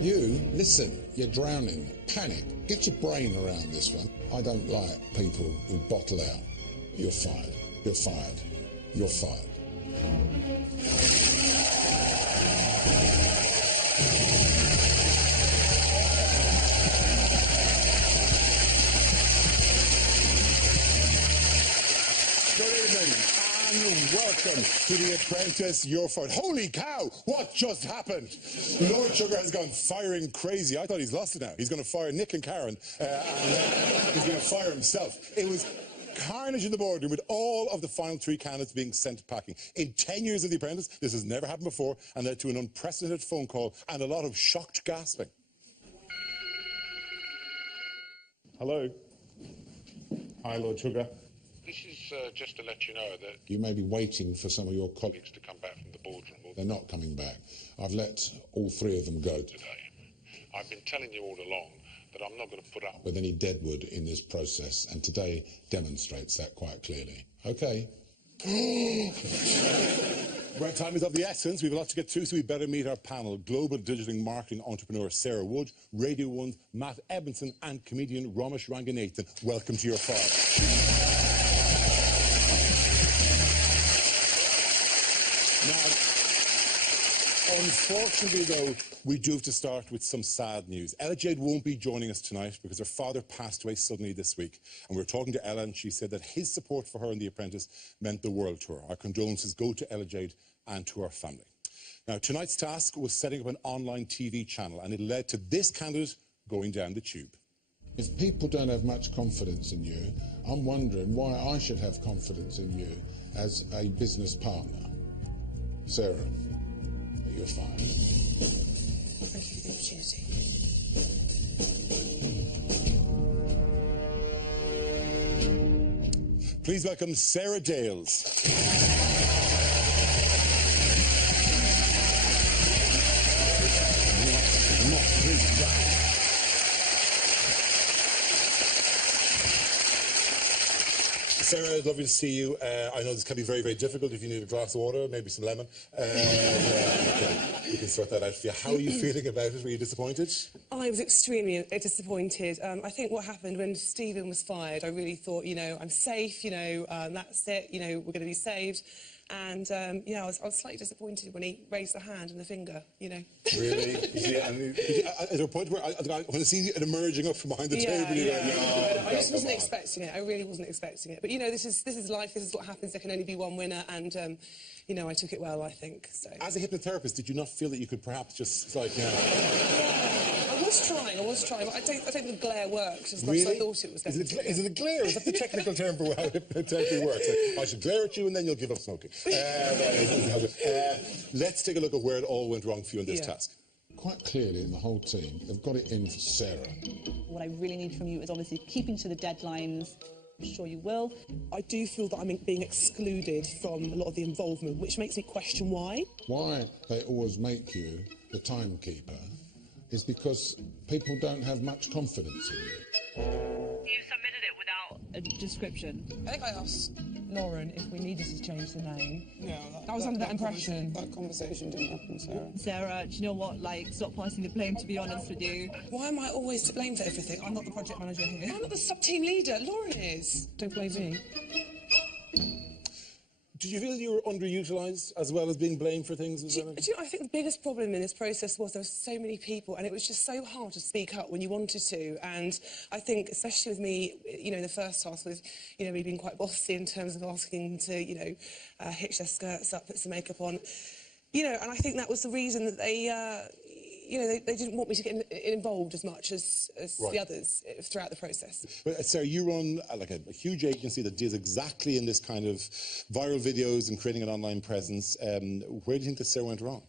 You, listen, you're drowning. Panic. Get your brain around this one. I don't like people who bottle out. You're fired. You're fired. You're fired. Good evening and welcome to The Apprentice, Youre. Holy cow, what just happened? Lord Sugar has gone firing crazy. I thought he's lost it now. He's going to fire Nick and Karen and he's going to fire himself. It was carnage in the boardroom with all of the final 3 candidates being sent packing. In 10 years of The Apprentice, this has never happened before and led to an unprecedented phone call and a lot of shocked gasping. Hello. Hi, Lord Sugar. This is just to let you know that You may be waiting for some of your colleagues. to come back from the boardroom They're not coming back. I've let all 3 of them go today. I've been telling you all along that I'm not going to put up with any deadwood in this process, and today demonstrates that quite clearly. Okay. Right, time is of the essence. We have a lot to get through, so we better meet our panel. Global digital marketing entrepreneur Sarah Wood, Radio 1's Matt Ebenson, and comedian Ramesh Ranganathan. Welcome to your fire. Now, unfortunately, though, we do have to start with some sad news. Ella Jade won't be joining us tonight because her father passed away suddenly this week. And we were talking to Ella, and she said that his support for her in The Apprentice meant the world to her. Our condolences go to Ella Jade and to her family. Now, tonight's task was setting up an online TV channel, and it led to this candidate going down the tube. If people don't have much confidence in you, I'm wondering why I should have confidence in you as a business partner. Sarah, you're fine. Thank you for the opportunity. Please welcome Sarah Dales. Sarah, it's lovely to see you. I know this can be very, very difficult. If you need a glass of water, maybe some lemon, we can sort that out for you. How are you feeling about it? Were you disappointed? I was extremely disappointed. I think what happened when Stephen was fired, I really thought, you know, I'm safe, you know, that's it, you know, we're going to be saved. And, you know, I was slightly disappointed when he raised the hand and the finger, you know. Really? Is there a point where I want to see it emerging up from behind the table? Yeah. I just wasn't expecting it. I really wasn't expecting it. But, you know, this is life. This is what happens. There can only be one winner. And, you know, I took it well, I think. So. As a hypnotherapist, did you not feel that you could perhaps just, like, you know... I was trying, but I don't think the glare worked as much as I thought it was going to. Is it a glare? Is that the technical term for how hypnotherapy works? Like, I should glare at you and then you'll give up smoking. Let's take a look at where it all went wrong for you in this task. Quite clearly, in the whole team, they've got it in for Sarah. What I really need from you is obviously keeping to the deadlines. I'm sure you will. I do feel that I'm being excluded from a lot of the involvement, which makes me question why. Why they always make you the timekeeper is because people don't have much confidence in you. You submitted it without a description. I think I asked Lauren if we needed to change the name. Yeah, I was under that impression. That conversation didn't happen, Sarah. Sarah, do you know what? Like, stop passing the blame, to be honest with you. Why am I always to blame for everything? I'm not the project manager here. I'm not the sub-team leader. Lauren is. Don't blame me. Did you feel you were underutilised as well as being blamed for things? Do you know, I think the biggest problem in this process was there were so many people and it was just so hard to speak up when you wanted to. And I think, especially with me, you know, the first task was, you know, me being quite bossy in terms of asking to, you know, hitch their skirts up, put some makeup on. You know, and I think that was the reason that they... you know, they didn't want me to get involved as much as the others throughout the process. But Sarah, you run like a huge agency that deals exactly in this kind of viral videos and creating an online presence. Where do you think that Sarah went wrong?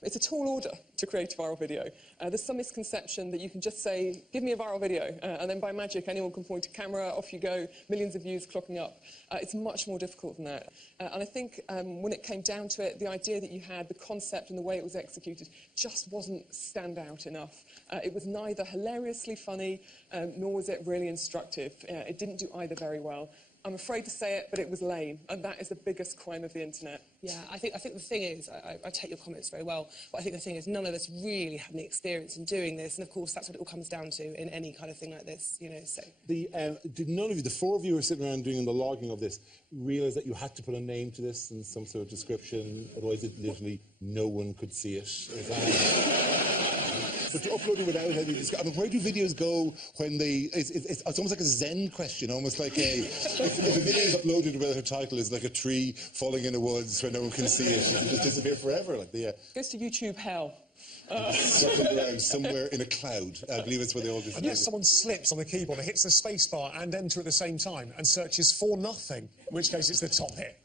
It's a tall order to create a viral video. There's some misconception that you can just say, give me a viral video, and then by magic anyone can point a camera, off you go, millions of views clocking up. It's much more difficult than that. And I think when it came down to it, the idea that you had, the concept and the way it was executed just wasn't standout enough. It was neither hilariously funny, nor was it really instructive. It didn't do either very well. I'm afraid to say it, but it was lame, and that is the biggest crime of the internet. Yeah, I think the thing is, I take your comments very well, but I think the thing is none of us really have any experience in doing this, and of course that's what it all comes down to in any kind of thing like this, you know, so. Did none of you, the four of you who are sitting around doing the logging of this, realise that you had to put a name to this and some sort of description, otherwise literally no one could see it? But to upload it without any... I mean, where do videos go when they... It's almost like a Zen question, almost like a... if a video is uploaded where her title is like a tree falling in the woods where no one can see it, it can just disappear forever. Like the... Goes to YouTube hell. Circling around somewhere in a cloud. I believe it's where they all do. Unless someone slips on the keyboard and hits the space bar and enter at the same time and searches for nothing, in which case it's the top hit.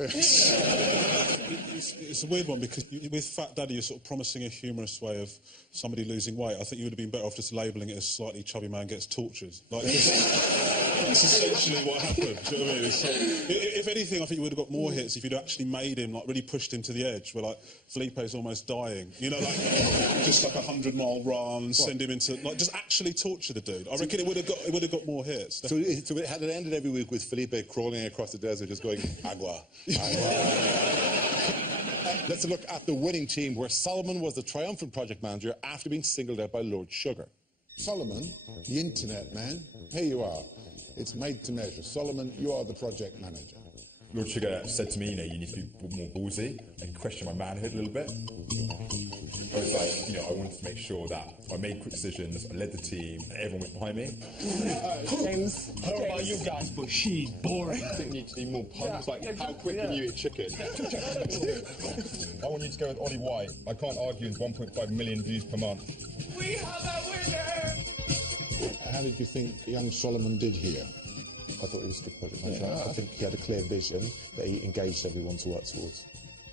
It's a weird one because with Fat Daddy you're sort of promising a humorous way of somebody losing weight. I think you would have been better off just labelling it as slightly chubby man gets tortured. Like, that's essentially what happened. Do you know what I mean? If anything, I think you would have got more hits if you'd actually made him, like, really pushed him to the edge, where, like, Felipe's almost dying. You know, like, just like a 100-mile run, send him into... Like, just actually torture the dude. I reckon it would have got more hits. So it had ended every week with Felipe crawling across the desert, just going, agua, agua. Let's look at the winning team, where Solomon was the triumphant project manager after being singled out by Lord Sugar. Solomon, the internet man, here you are. It's made to measure. Solomon, you are the project manager. Lord Sugar said to me, you know, you need to be more ballsy and question my manhood a little bit. I was like, you know, I wanted to make sure that I made quick decisions, I led the team, and everyone was behind me. James. I don't know about you guys, but she's boring. I think you need to do more puns, like, how quick can you eat chicken? I want you to go with Ollie White. I can't argue with 1.5 million views per month. We have a winner! How did you think young Solomon did here? I thought he was a good project manager. I think he had a clear vision that he engaged everyone to work towards.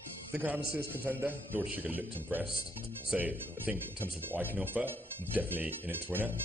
I think I am a serious contender. Lord Sugar looked impressed. So I think in terms of what I can offer, I'm definitely in it to win it.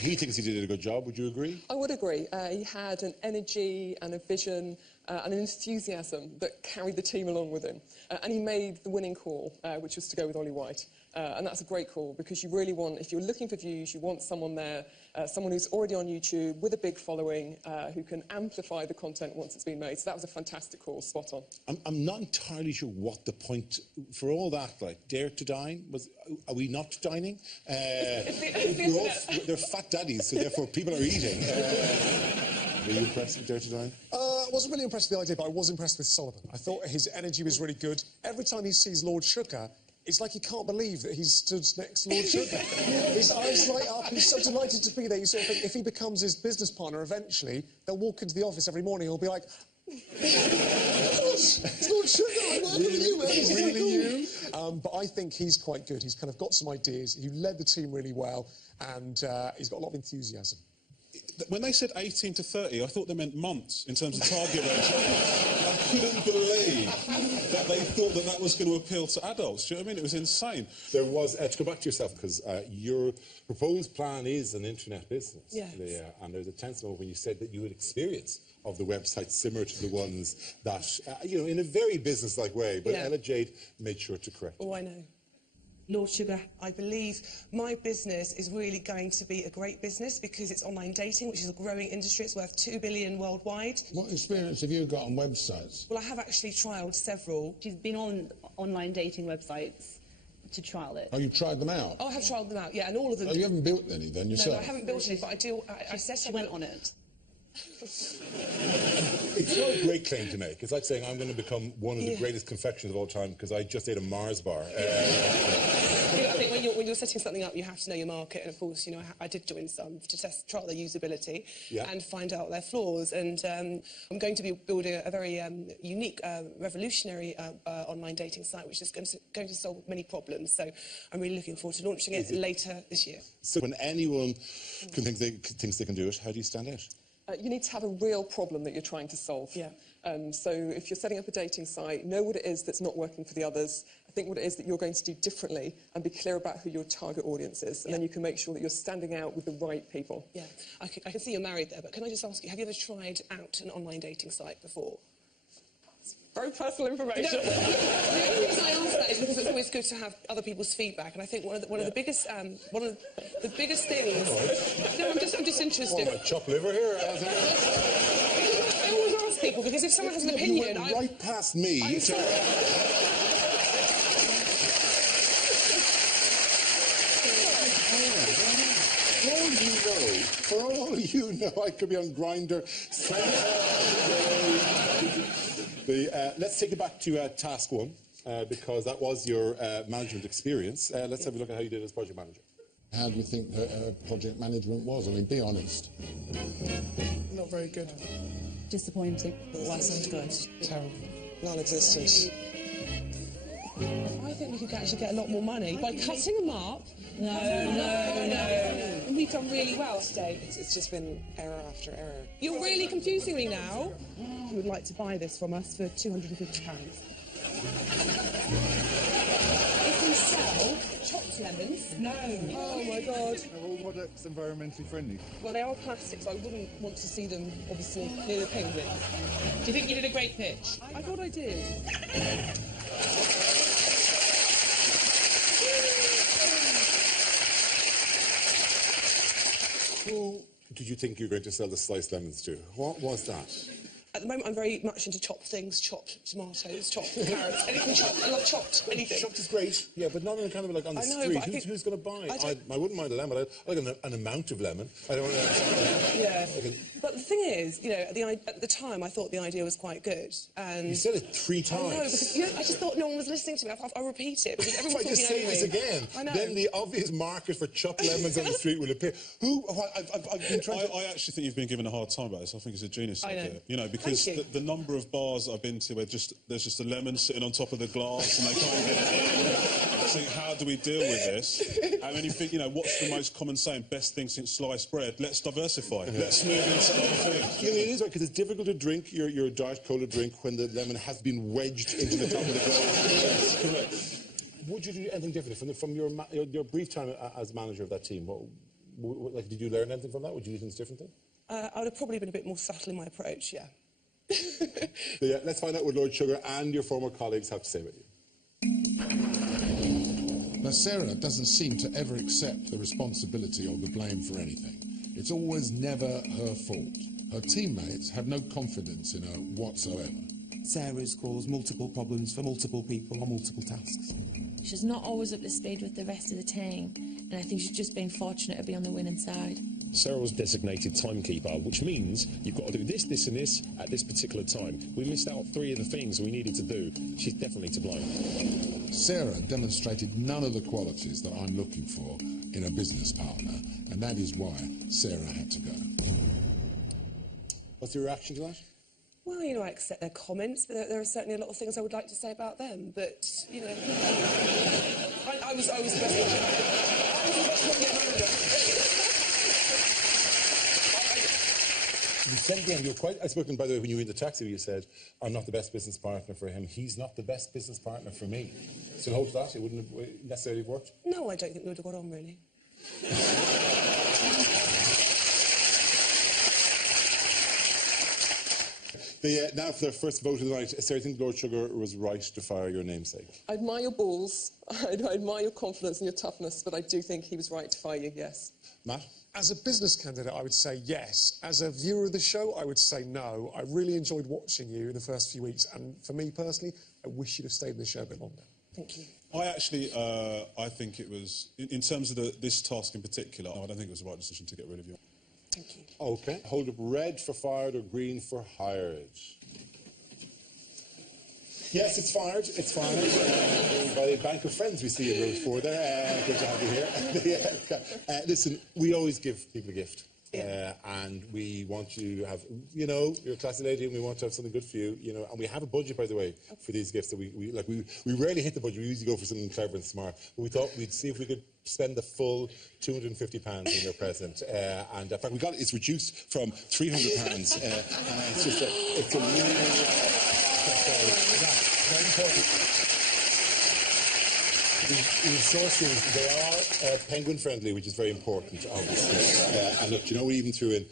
He thinks he did a good job, would you agree? I would agree. He had an energy and a vision and an enthusiasm that carried the team along with him. And he made the winning call, which was to go with Ollie White. And that's a great call, because you really want, if you're looking for views, you want someone there, someone who's already on YouTube with a big following, who can amplify the content once it's been made. So that was a fantastic call, spot on. I'm not entirely sure what the point for all that, like, Dare to Dine, was. Are we not dining? They're fat daddies, so therefore people are eating. Were you impressed with Dare to Dine? I wasn't really impressed with the idea, but I was impressed with Solomon. I thought his energy was really good. Every time he sees Lord Sugar, it's like he can't believe that he stood next to Lord Sugar. His eyes light up, he's so delighted to be there. You sort of think, if he becomes his business partner eventually, they'll walk into the office every morning and he'll be like, it's Lord Sugar, I'm working with you, man. It's really you. But I think he's quite good. He's kind of got some ideas. He led the team really well, and he's got a lot of enthusiasm. When they said 18 to 30, I thought they meant months in terms of target range. I couldn't believe that they thought that was going to appeal to adults. Do you know what I mean? It was insane. There was, to go back to yourself, because your proposed plan is an internet business. Yes. And there's a tense moment when you said that you had experience of the websites similar to the ones that, you know, in a very business-like way, but Ella Jade made sure to correct. Oh, I know. Lord Sugar, I believe my business is really going to be a great business because it's online dating, which is a growing industry. It's worth $2 billion worldwide. What experience have you got on websites? Well, I have actually trialled several. She's been on online dating websites to trial it. Oh, you've tried them out? Oh, I have trialled them out, yeah, and all of them... Oh, you haven't built any then yourself? No, I haven't built any, but I do... I set She went on it. It's not a great claim to make. It's like saying I'm going to become one of the greatest confectioners of all time because I just ate a Mars bar. I think when you're setting something up, you have to know your market, and of course, you know, I did join some to trial their usability and find out their flaws. And I'm going to be building a very unique, revolutionary online dating site, which is going to solve many problems. So I'm really looking forward to launching it later this year. So when anyone thinks they can do it, how do you stand out? You need to have a real problem that you're trying to solve. Yeah. So if you're setting up a dating site, know what it is that's not working for the others. Think what it is that you're going to do differently and be clear about who your target audience is. And then you can make sure that you're standing out with the right people. Yeah. I can see you're married there, but can I just ask you, have you ever tried out an online dating site before? Very personal information. No, the only reason I ask that is because it's always good to have other people's feedback, and I think one of the biggest things. No, I'm just interested. Oh, chop liver here. I always ask people because if someone has an opinion, you went right past me. I'm sorry. For all you know, I could be on Grindr. Let's take it back to task one, because that was your management experience. Let's have a look at how you did as project manager. How do you think project management was? I mean, be honest. Not very good. Disappointing. Wasn't good. Terrible. Non-existent. I think we could actually get a lot more money by cutting them up. No. And we've done really well today. It's just been error after error. You're really confusing me now. You would like to buy this from us for £250. If we sell chopped lemons... No. Oh, my God. Are all products environmentally friendly? Well, they are plastic, so I wouldn't want to see them, obviously, near the penguins. Do you think you did a great pitch? I thought I did. Who did you think you were going to sell the sliced lemons to? What was that? At the moment, I'm very much into chopped things, chopped tomatoes, chopped carrots, anything chopped. I love chopped, anything. Chopped is great, yeah, but not in kind of like on the street. Who's going to buy? I wouldn't mind a lemon. I like an amount of lemon. I don't want to... Yeah. But the thing is, you know, at the time, I thought the idea was quite good. And you said it 3 times. I know, because I just thought no one was listening to me. I'll repeat it, because everyone's talking talking over me. If I just say this again, I know. then the obvious market for chopped lemons on the street will appear. I've been trying I actually think you've been given a hard time about this. I think it's a genius idea. know. You know, because the number of bars I've been to where there's just a lemon sitting on top of the glass and they can't get it. I think, how do we deal with this? And then you think, you know, what's the most common saying? Best thing since sliced bread. Let's diversify. Let's move into other things. You know, it is right, because it's difficult to drink your Diet Cola drink when the lemon has been wedged into the top of the glass. Yes, correct. Would you do anything different from your brief time as manager of that team? Like, did you learn anything from that? Would you do things differently? I would have probably been a bit more subtle in my approach, yeah. Yeah, let's find out what Lord Sugar and your former colleagues have to say about you. Now, Sarah doesn't seem to ever accept the responsibility or the blame for anything. It's always never her fault. Her teammates have no confidence in her whatsoever. Sarah's caused multiple problems for multiple people on multiple tasks. She's not always up to speed with the rest of the team, and I think she's just been fortunate to be on the winning side. Sarah was designated timekeeper, which means you've got to do this, this and this at this particular time. We missed out 3 of the things we needed to do. She's definitely to blame. Sarah demonstrated none of the qualities that I'm looking for in a business partner, and that is why Sarah had to go. What's your reaction to that? Well, you know, I accept their comments, but there are certainly a lot of things I would like to say about them. But, you know, I was the best project manager. You said again, you're quite outspoken, by the way, when you were in the taxi, you said, I'm not the best business partner for him. He's not the best business partner for me. So hold to that, it wouldn't have necessarily worked? No, I don't think we would have got on, really. Now for their first vote of the night, Sarah, I think Lord Sugar was right to fire your namesake. I admire your balls, I admire your confidence and your toughness, but I do think he was right to fire you, yes. Matt? As a business candidate, I would say yes. As a viewer of the show, I would say no. I really enjoyed watching you in the first few weeks, and for me personally, I wish you'd have stayed in the show a bit longer. Thank you. I actually, I think it was, in terms of this task in particular, I don't think it was the right decision to get rid of you. Thank you. OK. Hold up red for fired or green for hired. Yes, it's fired. It's fired. By a bank of friends we see in row 4 there. Good to have you here. Listen, we always give people a gift. Yeah. And we want you to have, you know, you're a classy lady and we want to have something good for you, you know, and we have a budget, by the way, for these gifts. That we rarely hit the budget. We usually go for something clever and smart. But we thought we'd see if we could spend the full £250 in your present. And in fact, it's reduced from £300. It's just it's a really... Very important. sources, they are penguin friendly, which is very important, obviously. And look, you know, we even threw in,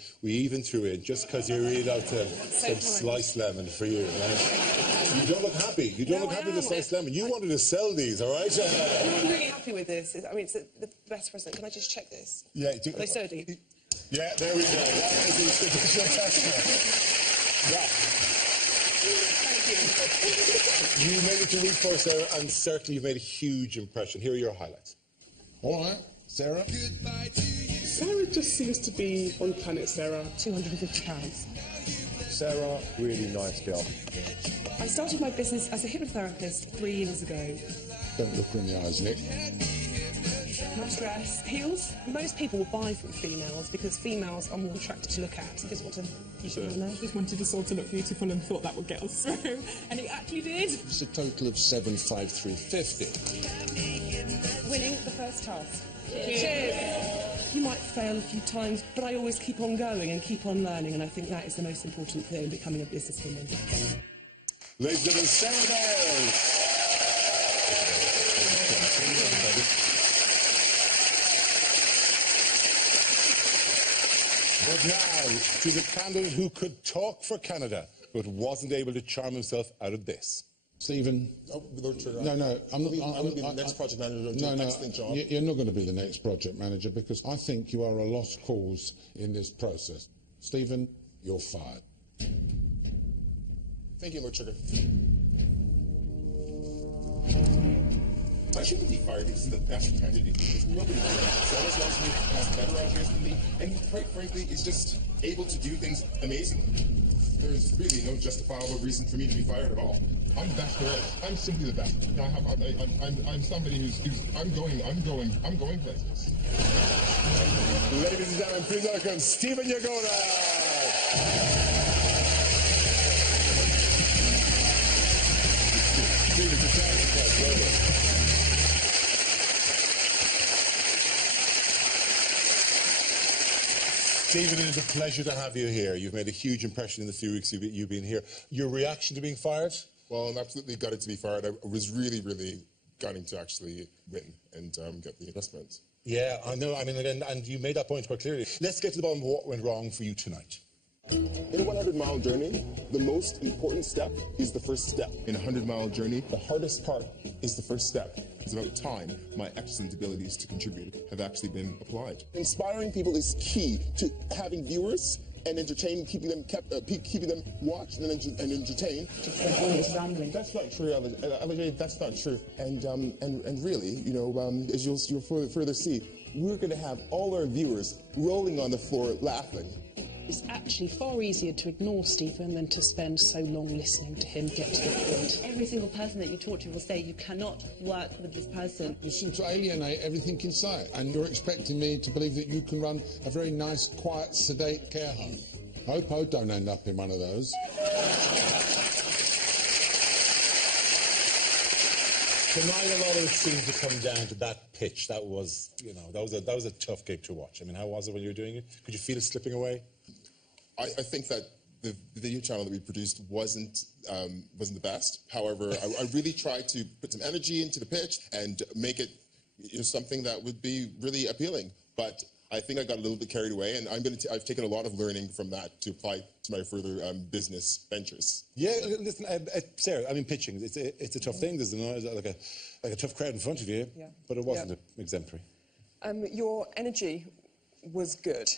just because you read out some sliced lemon for you, right? You don't look happy. You don't look happy with the sliced lemon. You wanted to sell these, all right? I'm really happy with this. I mean, it's the best present. Can I just check this? Yeah. Are they sturdy? Yeah, there we go. Yeah. You made it to week 4, Sarah, and certainly you've made a huge impression. Here are your highlights. All right, Sarah? Sarah just seems to be on planet Sarah. £250. Sarah, really nice girl. I started my business as a hypnotherapist 3 years ago. Don't look her in the eyes, Nick. No stress. Heels. Most people will buy from females because females are more attractive to look at. You just want to... Just wanted us all to look beautiful and thought that would get us through. And it actually did. It's a total of 75350. Winning the first task. Cheers. You might fail a few times, but I always keep on going and keep on learning, and I think that is the most important thing in becoming a businesswoman. Ladies and gentlemen, Sarah Dale. But now, to the candidate who could talk for Canada, but wasn't able to charm himself out of this. Stephen. No, I'm not. I'm going to be the next project manager. No, you're not going to be the next project manager because I think you are a lost cause in this process. Stephen, you're fired. Thank you, Lord Sugar. I shouldn't be fired because I'm the best candidate because nobody Sarah's lost me, has better ideas than me, and quite frankly is just able to do things amazingly. There's really no justifiable reason for me to be fired at all. I'm the best there is. I'm simply the best. I'm somebody who's I'm going places. Ladies and gentlemen, please welcome Stephen Youre. Stephen, it is a pleasure to have you here. You've made a huge impression in the few weeks you've been here. Your reaction to being fired? Well, I'm absolutely gutted to be fired. I was really, really gunning to actually win and get the investment. Yeah, I know. I mean, and you made that point quite clearly. Let's get to the bottom of what went wrong for you tonight. In a 100-mile journey, the most important step is the first step. In a 100-mile journey, the hardest part is the first step. It's about time my excellent abilities to contribute have actually been applied. Inspiring people is key to having viewers and entertaining, keeping them watched and entertained. That's not true, LJ. That's not true. And really, you know, as you'll further see, we're going to have all our viewers rolling on the floor laughing. It's actually far easier to ignore Stephen than to spend so long listening to him get to the point. Every single person that you talk to will say you cannot work with this person. You seem to alienate everything in sight, and you're expecting me to believe that you can run a very nice, quiet, sedate care home. I hope I don't end up in one of those. Tonight, a lot of it seemed to come down to that pitch. That was, you know, that was a tough gig to watch. I mean, how was it when you were doing it? Could you feel it slipping away? I think that the video channel that we produced wasn't the best. However, I really tried to put some energy into the pitch and make it, you know, something that would be really appealing. But I think I got a little bit carried away, and I've taken a lot of learning from that to apply to my further business ventures. Yeah, listen, Sarah. I mean, pitching. It's a tough thing. There's like a tough crowd in front of you, but it wasn't exemplary. Your energy was good.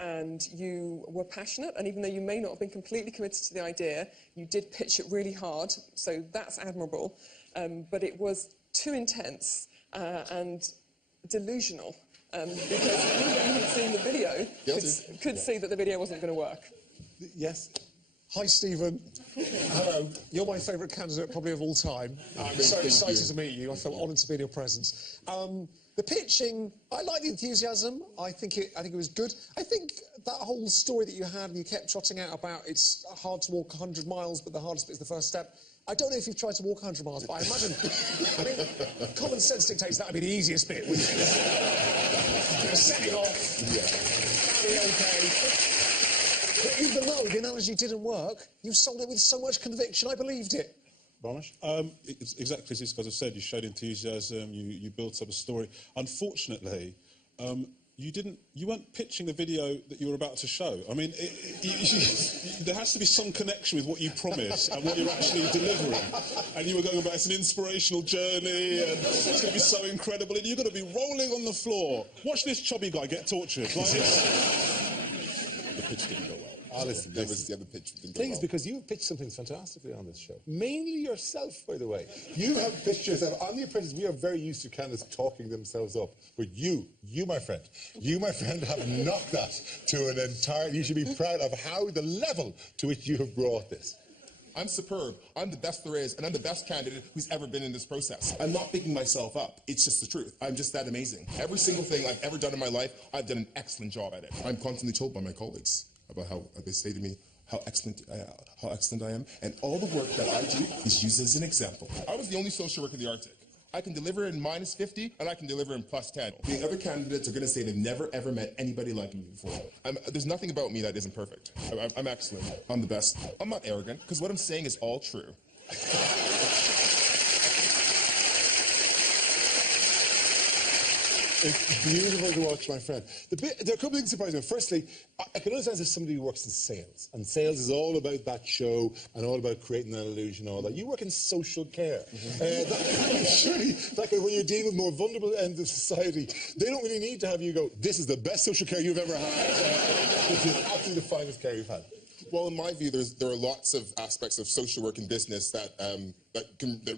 And you were passionate, and even though you may not have been completely committed to the idea, you did pitch it really hard, so that's admirable. But it was too intense and delusional, because anybody who'd seen the video could see that the video wasn't going to work. Yes. Hi, Stephen. Hello. You're my favourite candidate probably of all time. I'm so excited to meet you. I feel honoured to be in your presence. The pitching, I like the enthusiasm. I think it was good. I think that whole story that you had and you kept trotting out about it's hard to walk 100 miles, but the hardest bit is the first step. I don't know if you've tried to walk 100 miles, but I imagine, I mean, common sense dictates that would be the easiest bit, wouldn't it? Set it off, carry okay. But even though the analogy didn't work, you sold it with so much conviction, I believed it. Ramesh? It's exactly as these guys have said. You showed enthusiasm. You built up a story. Unfortunately, you weren't pitching the video that you were about to show. I mean, there has to be some connection with what you promise and what you're actually delivering. And you were going about, it's an inspirational journey, and it's going to be so incredible, and you're going to be rolling on the floor. Watch this chubby guy get tortured. Like, the pitch didn't go well. Listen, the pitch didn't go thing is, well. because you have pitched something fantastically on this show. Mainly yourself, by the way. You have pitched yourself. On The Apprentice, we are very used to candidates talking themselves up. But you, my friend, have knocked that to an entire... You should be proud of how the level to which you have brought this. I'm superb. I'm the best there is, and I'm the best candidate who's ever been in this process. I'm not bigging myself up. It's just the truth. I'm just that amazing. Every single thing I've ever done in my life, I've done an excellent job at it. I'm constantly told by my colleagues about how they say to me how excellent I am, and all the work that I do is used as an example. I was the only social worker in the Arctic. I can deliver in -50, and I can deliver in +10. The other candidates are going to say they've never, ever met anybody like me before. There's nothing about me that isn't perfect. I'm excellent. I'm the best. I'm not arrogant, because what I'm saying is all true. It's beautiful to watch, my friend. There are a couple of things surprising me. Firstly, I can understand as somebody who works in sales, and sales is all about that show and all about creating that illusion and all that. You work in social care. Surely, like when you're dealing with more vulnerable ends of society, they don't really need to have you go, this is the best social care you've ever had. Which is absolutely the finest care you've had. Well, in my view, there are lots of aspects of social work and business that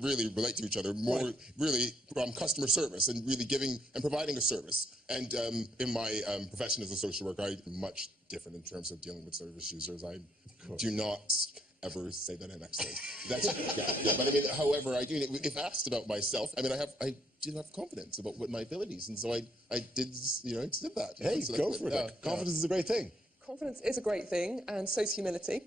really relate to each other. More really from customer service and really giving and providing a service. And in my profession as a social worker, I'm much different in terms of dealing with service users. I do not ever say that I'm excellent. That's yeah. But I mean, however, I do. If asked about myself, I mean, I do have confidence about what my abilities, and so I did that. Hey, so go for it. Confidence is a great thing. Confidence is a great thing, and so is humility.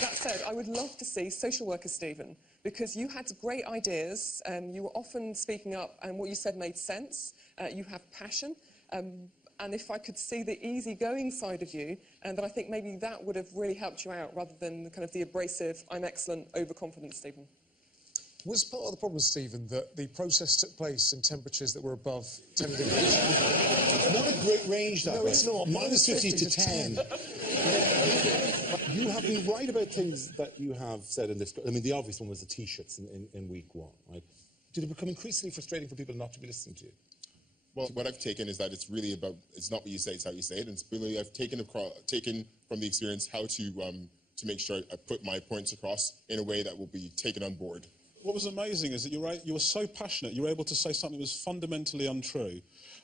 That said, I would love to see social worker Stephen, because you had great ideas, you were often speaking up, and what you said made sense. You have passion, and if I could see the easygoing side of you, then I think maybe that would have really helped you out, rather than kind of the abrasive, I'm excellent, overconfident Stephen. Was part of the problem, Stephen, that the process took place in temperatures that were above 10 degrees? Not a great range, that. No, it's not. -50 to 10. You have been right about things that you have said in this. I mean, the obvious one was the T-shirts in week one, right? Did it become increasingly frustrating for people not to be listening to you? Well, what I've taken is that it's really about, it's not what you say, it's how you say it. And it's really, I've taken from the experience how to make sure I put my points across in a way that will be taken on board. What was amazing is that you were so passionate, you were able to say something that was fundamentally untrue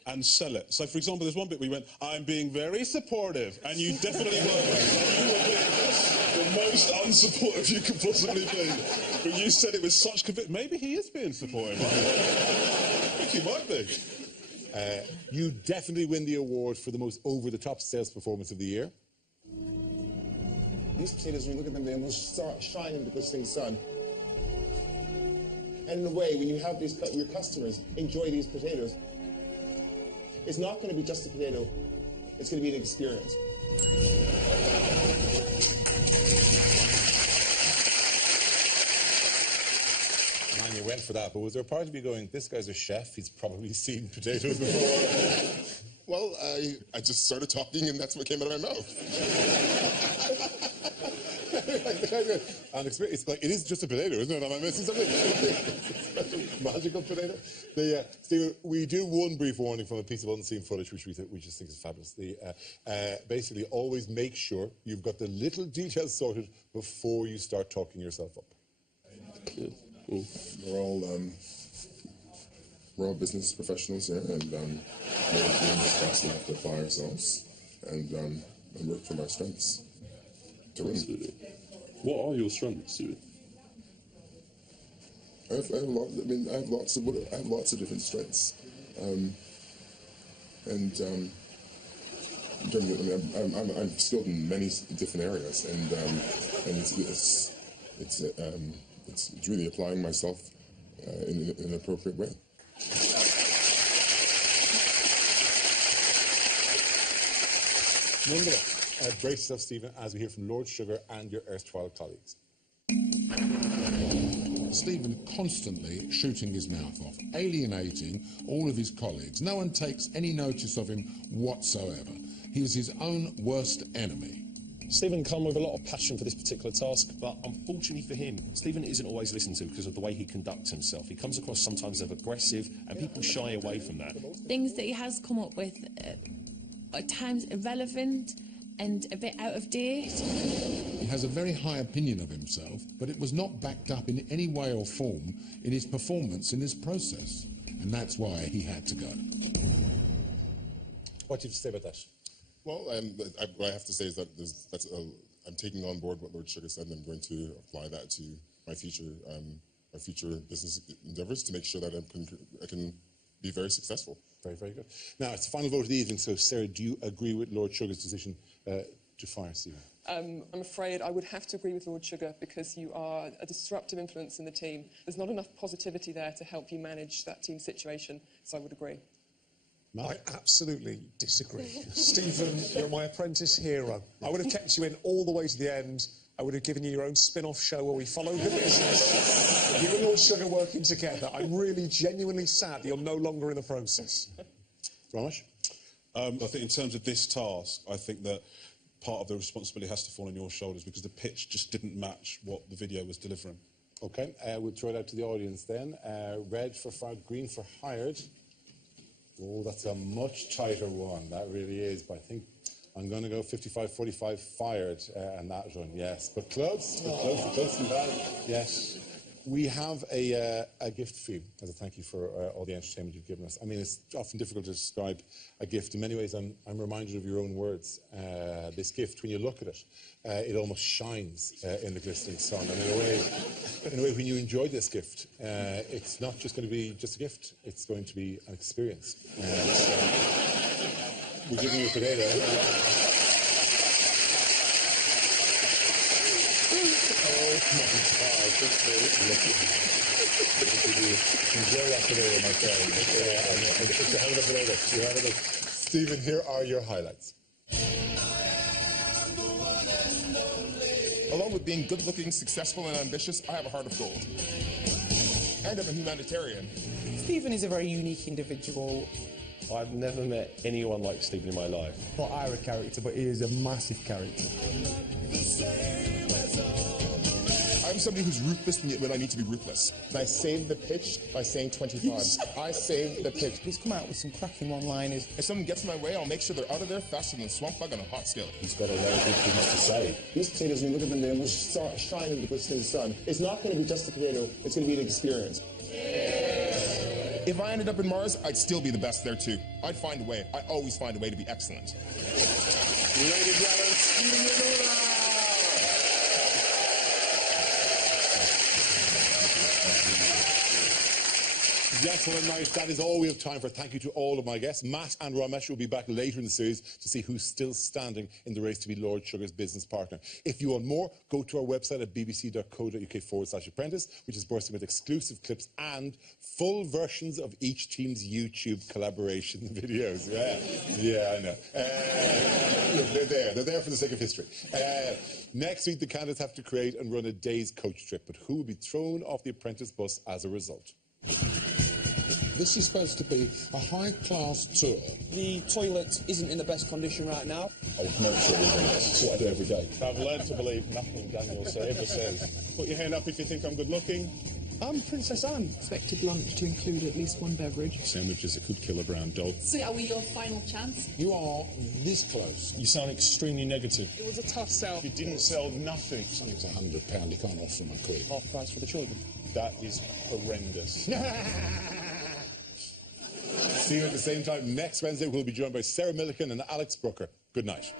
and sell it. So, for example, there's one bit where you went, I'm being very supportive, and you definitely were. You were being the most unsupportive you could possibly be. But you said it with such conviction. Maybe he is being supportive. I think he might be. You definitely win the award for the most over-the-top sales performance of the year. These potatoes, when you look at them, they almost shine in the glistening sun. And in a way, when you have your customers enjoy these potatoes, it's not going to be just a potato, it's going to be an experience. Man, you went for that, but was there a part of you going, this guy's a chef, he's probably seen potatoes before? Well, I just started talking, and that's what came out of my mouth. And it's like, it is just a potato, isn't it? Am I missing something? It's a magical potato. Stephen, we do one brief warning from a piece of unseen footage, which we just think is fabulous. Basically, always make sure you've got the little details sorted before you start talking yourself up. Good. We're all business professionals here, and we're constantly have to apply ourselves and work from our strengths. Absolutely. What are your strengths, Stephen? I have lots of different strengths, I'm skilled in many different areas, and it's really applying myself in an appropriate way. Wonderful. Brace yourself, Stephen, as we hear from Lord Sugar and your erstwhile colleagues. Stephen constantly shooting his mouth off, alienating all of his colleagues. No one takes any notice of him whatsoever. He is his own worst enemy. Stephen come with a lot of passion for this particular task, but unfortunately for him, Stephen isn't always listened to because of the way he conducts himself. He comes across sometimes as aggressive, and people shy away from that. Things that he has come up with are at times irrelevant and a bit out of date. He has a very high opinion of himself, but it was not backed up in any way or form in his performance in this process, and that's why he had to go. What do you have to say about that? Well, what I have to say is that I'm taking on board what Lord Sugar said, and I'm going to apply that to my future business endeavours to make sure that I can be very successful. Very, very good. Now, it's the final vote of the evening, so Sarah, do you agree with Lord Sugar's decision to fire Stephen? I'm afraid I would have to agree with Lord Sugar because you are a disruptive influence in the team. There's not enough positivity there to help you manage that team situation, so I would agree. I absolutely disagree. Stephen, you're my apprentice hero. I would have kept you in all the way to the end. I would have given you your own spin-off show where we followed the business. You and Lord Sugar working together. I'm really genuinely sad that you're no longer in the process. Ramesh? I think in terms of this task, I think that part of the responsibility has to fall on your shoulders because the pitch just didn't match what the video was delivering. OK, we'll throw it out to the audience then. Red for fired, green for hired. Oh, that's a much tighter one, that really is, but I think I'm going to go 55-45 fired and that one, yes. But close, close and bad, yes. We have a gift for you as a thank you for all the entertainment you've given us. I mean, it's often difficult to describe a gift. In many ways, I'm reminded of your own words. This gift, when you look at it, it almost shines in the glistening sun. And in a way, when you enjoy this gift, it's not just going to be just a gift. It's going to be an experience. We're giving you a potato. Oh my God! Enjoy that potato, my friend. It's a hell of a potato. Stephen, here are your highlights. Along with being good-looking, successful, and ambitious, I have a heart of gold. And I'm a humanitarian. Stephen is a very unique individual. I've never met anyone like Stephen in my life. Not Ira character, but he is a massive character. I'm somebody who's ruthless when I need to be ruthless. I saved the pitch by saying 25. I saved the pitch. He's come out with some cracking one-liners. If someone gets in my way, I'll make sure they're out of there faster than a swamp bug on a hot skillet. He's got a lot of good things to say. These potatoes, when you look at them, they almost start shining in the glistening sun. It's not going to be just a potato, it's going to be an experience. If I ended up in Mars, I'd still be the best there too. I'd find a way. I always find a way to be excellent. Ladies and gentlemen, Stephen Youre! Gentlemen, nice. That is all we have time for. Thank you to all of my guests. Matt and Ramesh will be back later in the series to see who's still standing in the race to be Lord Sugar's business partner. If you want more, go to our website at bbc.co.uk/apprentice, which is bursting with exclusive clips and full versions of each team's YouTube collaboration videos. Yeah, I know. They're there for the sake of history. Next week, the candidates have to create and run a day's coach trip, but who will be thrown off the Apprentice bus as a result? This is supposed to be a high-class tour. The toilet isn't in the best condition right now. I would make sure it's what I do every day. I've learned to believe nothing Daniel ever says. Put your hand up if you think I'm good-looking. I'm Princess Anne. Expected lunch to include at least one beverage. Sandwiches that could kill a brown dog. So are we your final chance? You are this close. You sound extremely negative. It was a tough sell. You didn't sell nothing. Something's £100. You can't offer them a quid. Half price for the children. That is horrendous. See you at the same time next Wednesday. We'll be joined by Sarah Millican and Alex Brooker. Good night.